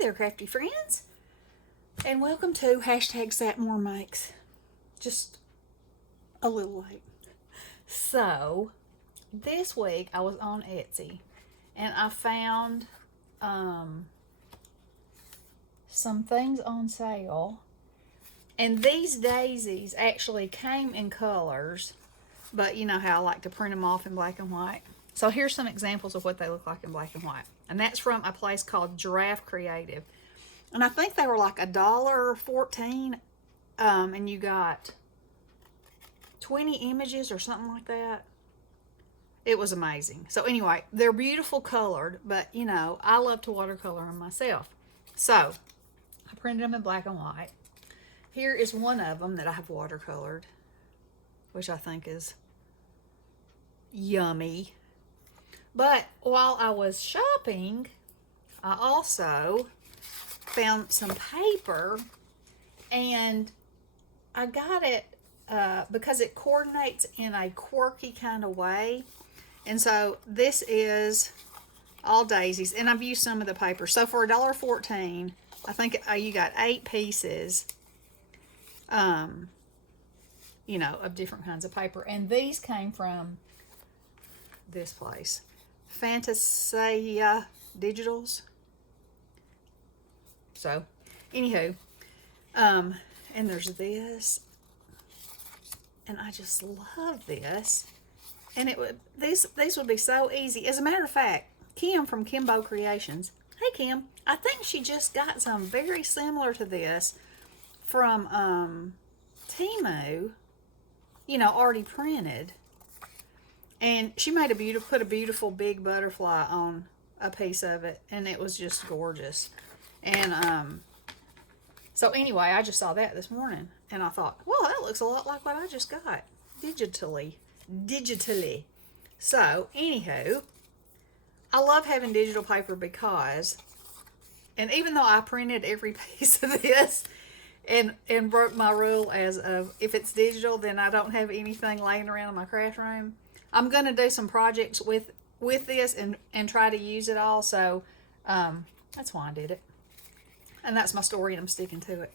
there, Crafty Friends, and welcome to #SatMoreMakes. Just a little late. So, this week I was on Etsy, and I found some things on sale, and these daisies actually came in colors, but you know how I like to print them off in black and white. So here's some examples of what they look like in black and white. And that's from a place called GiraffeCreative. And I think they were like $1.14. And you got 20 images or something like that. It was amazing. So anyway, they're beautiful colored, but you know, I love to watercolor them myself. So I printed them in black and white. Here is one of them that I have watercolored, which I think is yummy. But while I was shopping, I also found some paper, and I got it because it coordinates in a quirky kind of way. And so this is all daisies, and I've used some of the paper. So for $1.14, I think you got 8 pieces, you know, of different kinds of paper. And these came from this place, FantasyaDigitals. So, anywho, and there's this, and I just love this. And it would these would be so easy. As a matter of fact, Kim from Kimbo Creations. Hey Kim, I think she just got some very similar to this from Temu, you know, already printed. And she made put a beautiful big butterfly on a piece of it, and it was just gorgeous. And so anyway, I just saw that this morning, and I thought, well, that looks a lot like what I just got digitally. So anywho, I love having digital paper because, and even though I printed every piece of this and broke my rule as of if it's digital, then I don't have anything laying around in my craft room, I'm going to do some projects with this and try to use it all. So that's why I did it. And that's my story, and I'm sticking to it.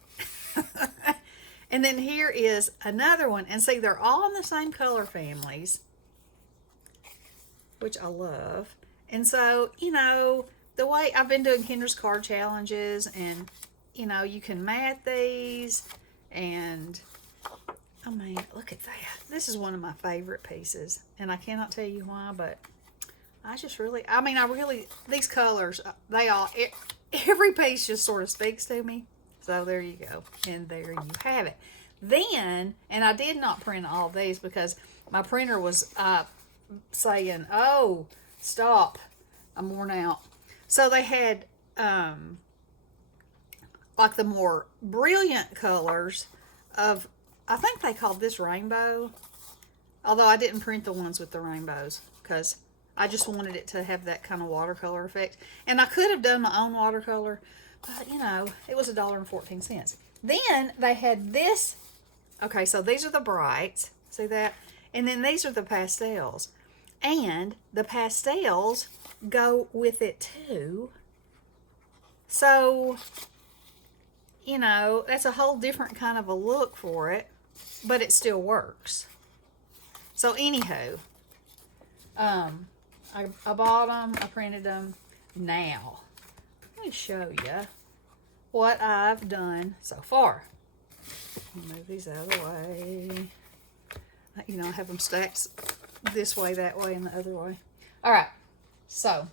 And then here is another one. And see, they're all in the same color families, which I love. And so, you know, the way I've been doing Kendra's card challenges, and, you know, you can mat these, and I mean, look at that. This is one of my favorite pieces, and I cannot tell you why, but I just really, these colors, every piece just sort of speaks to me. So there you go, and there you have it. Then, and I did not print all of these because my printer was saying, oh, stop, I'm worn out. So they had like the more brilliant colors of, I think they called this rainbow, although I didn't print the ones with the rainbows because I just wanted it to have that kind of watercolor effect. And I could have done my own watercolor, but you know, it was $1.14. Then they had this. Okay, so these are the brights. See that? And then these are the pastels. And the pastels go with it too. So, you know, that's a whole different kind of a look for it, but it still works. So anywho, I bought them, I printed them. Now, let me show you what I've done so far. Move these out of the way. You know, I have them stacked this way, that way, and the other way. All right, so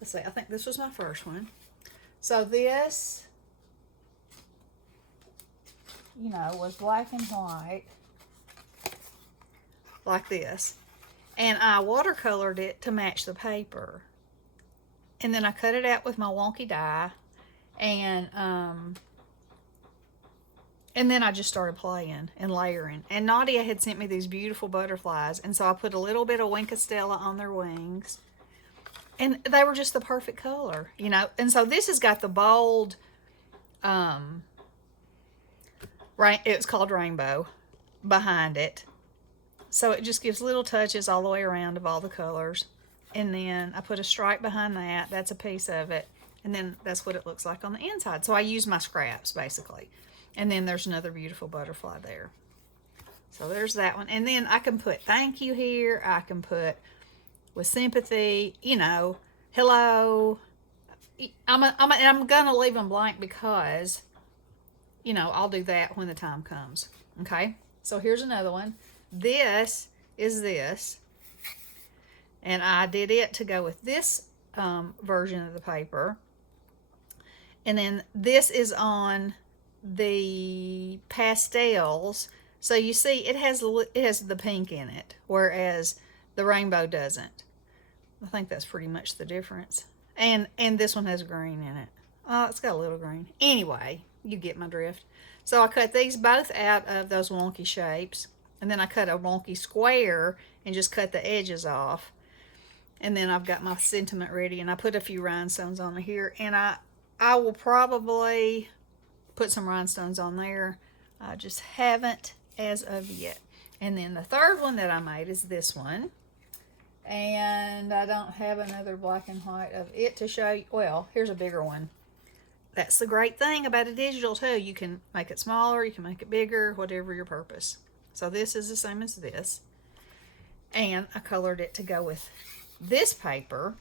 let's see. I think this was my first one. So this, you know, was black and white, like this. And I watercolored it to match the paper. And then I cut it out with my wonky die. And then I just started playing and layering. And Nadia had sent me these beautiful butterflies. And so I put a little bit of Wink Stella on their wings. And they were just the perfect color, you know. And so this has got the bold, it's called Rainbow behind it. So it just gives little touches all the way around of all the colors. And then I put a stripe behind that. That's a piece of it. And then that's what it looks like on the inside. So I use my scraps basically. And then there's another beautiful butterfly there. So there's that one. And then I can put thank you here. I can put with sympathy, you know, hello. I'm going to leave them blank because, you know, I'll do that when the time comes. Okay. So here's another one. This is this. And I did it to go with this version of the paper. And then this is on the pastels. So you see it has the pink in it, whereas the rainbow doesn't. I think that's pretty much the difference. And this one has green in it. Oh, it's got a little green. Anyway, you get my drift. So I cut these both out of those wonky shapes. And then I cut a wonky square and just cut the edges off. And then I've got my sentiment ready. And I put a few rhinestones on here. And I will probably put some rhinestones on there. I just haven't as of yet. And then the third one that I made is this one. And I don't have another black and white of it to show you. Well, here's a bigger one. That's the great thing about a digital too. You can make it smaller, you can make it bigger, whatever your purpose. So this is the same as this. And I colored it to go with this paper.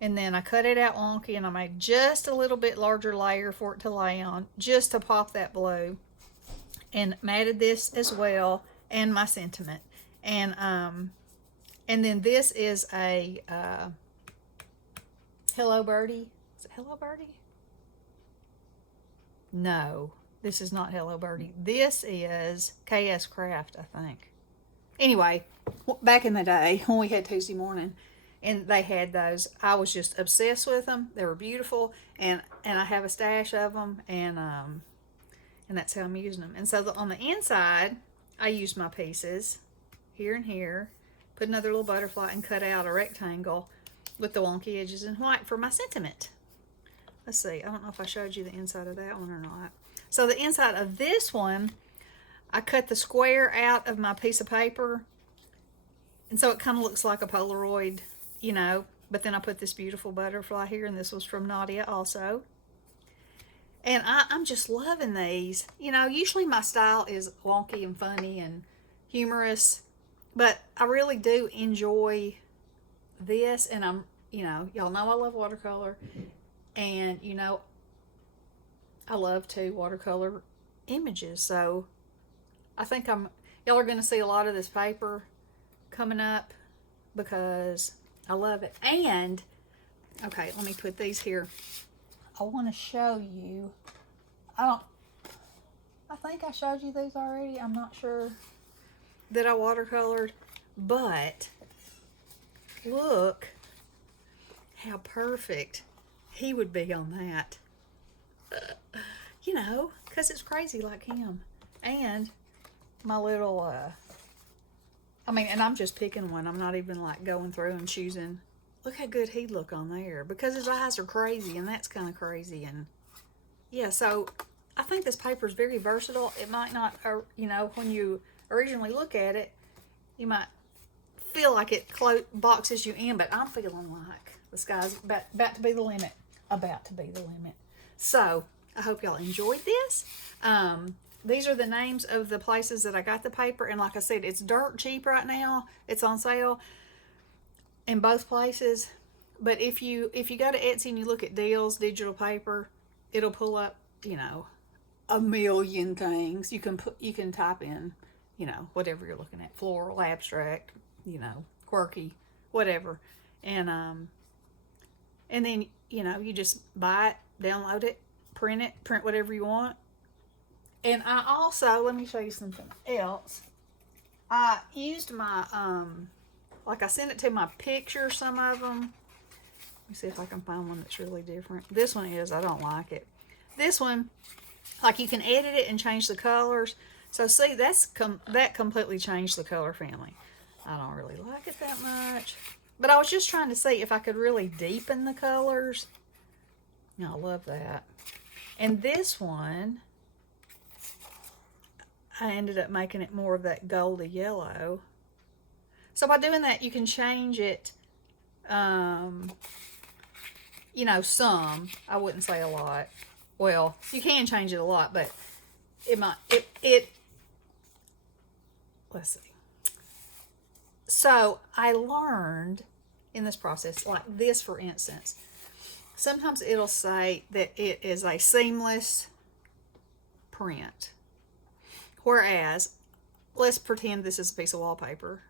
And then I cut it out wonky and I made just a little bit larger layer for it to lay on, just to pop that blue. And matted this as well, and my sentiment. And then this is a Hello Birdie. Is it Hello Birdie? No, this is not Hello Birdie. This is KS Craft, I think. Anyway, back in the day when we had Tuesday morning and they had those, I was just obsessed with them. They were beautiful, and I have a stash of them, and that's how I'm using them. And so on the inside, I used my pieces here and here, put another little butterfly, and cut out a rectangle with the wonky edges in white for my sentiment. Let's see, I don't know if I showed you the inside of that one or not. So the inside of this one, I cut the square out of my piece of paper, and so it kind of looks like a Polaroid, you know, but then I put this beautiful butterfly here, and this was from Nadia also. And I'm just loving these. You know, usually my style is wonky and funny and humorous, but I really do enjoy this. And I'm, you know, y'all know I love watercolor. And, you know, I love to watercolor images. So I think y'all are going to see a lot of this paper coming up because I love it. And, okay, let me put these here. I want to show you, I think I showed you these already. I'm not sure that I watercolored, but look how perfect he would be on that. You know, because it's crazy like him. And my little, and I'm just picking one. I'm not even like going through and choosing. Look how good he'd look on there, because his eyes are crazy, and that's kind of crazy. And yeah, so I think this paper is very versatile. It might not, you know, when you originally look at it, you might feel like it boxes you in, but I'm feeling like the sky's about to be the limit. About to be the limit. So I hope y'all enjoyed this. These are the names of the places that I got the paper, and like I said, it's dirt cheap right now. It's on sale in both places. But if you go to Etsy and you look at deals, digital paper, it'll pull up, you know, a million things. You can type in, you know, whatever you're looking at, floral, abstract, you know, quirky, whatever. And then, you know, you just buy it, download it, print whatever you want. And I also, let me show you something else. I used my like I sent it to my picture, some of them. Let me see if I can find one that's really different. This one is, I don't like it. This one, like you can edit it and change the colors. So see, that completely changed the color family. I don't really like it that much. But I was just trying to see if I could really deepen the colors. I love that. And this one, I ended up making it more of that goldy yellow. So by doing that, you can change it. You know, some. I wouldn't say a lot. Well, you can change it a lot, but it might, let's see. So I learned in this process, like this for instance, sometimes it'll say that it is a seamless print. Whereas, let's pretend this is a piece of wallpaper.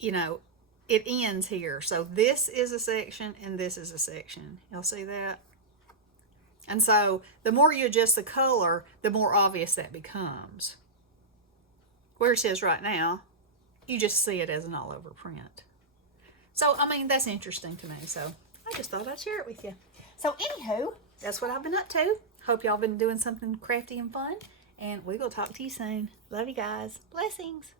You know, it ends here. So this is a section and this is a section. Y'all see that? And so the more you adjust the color, the more obvious that becomes. Where it says right now, you just see it as an all over print. So, I mean, that's interesting to me. So I just thought I'd share it with you. So anywho, that's what I've been up to. Hope y'all been doing something crafty and fun. And we will talk to you soon. Love you guys. Blessings.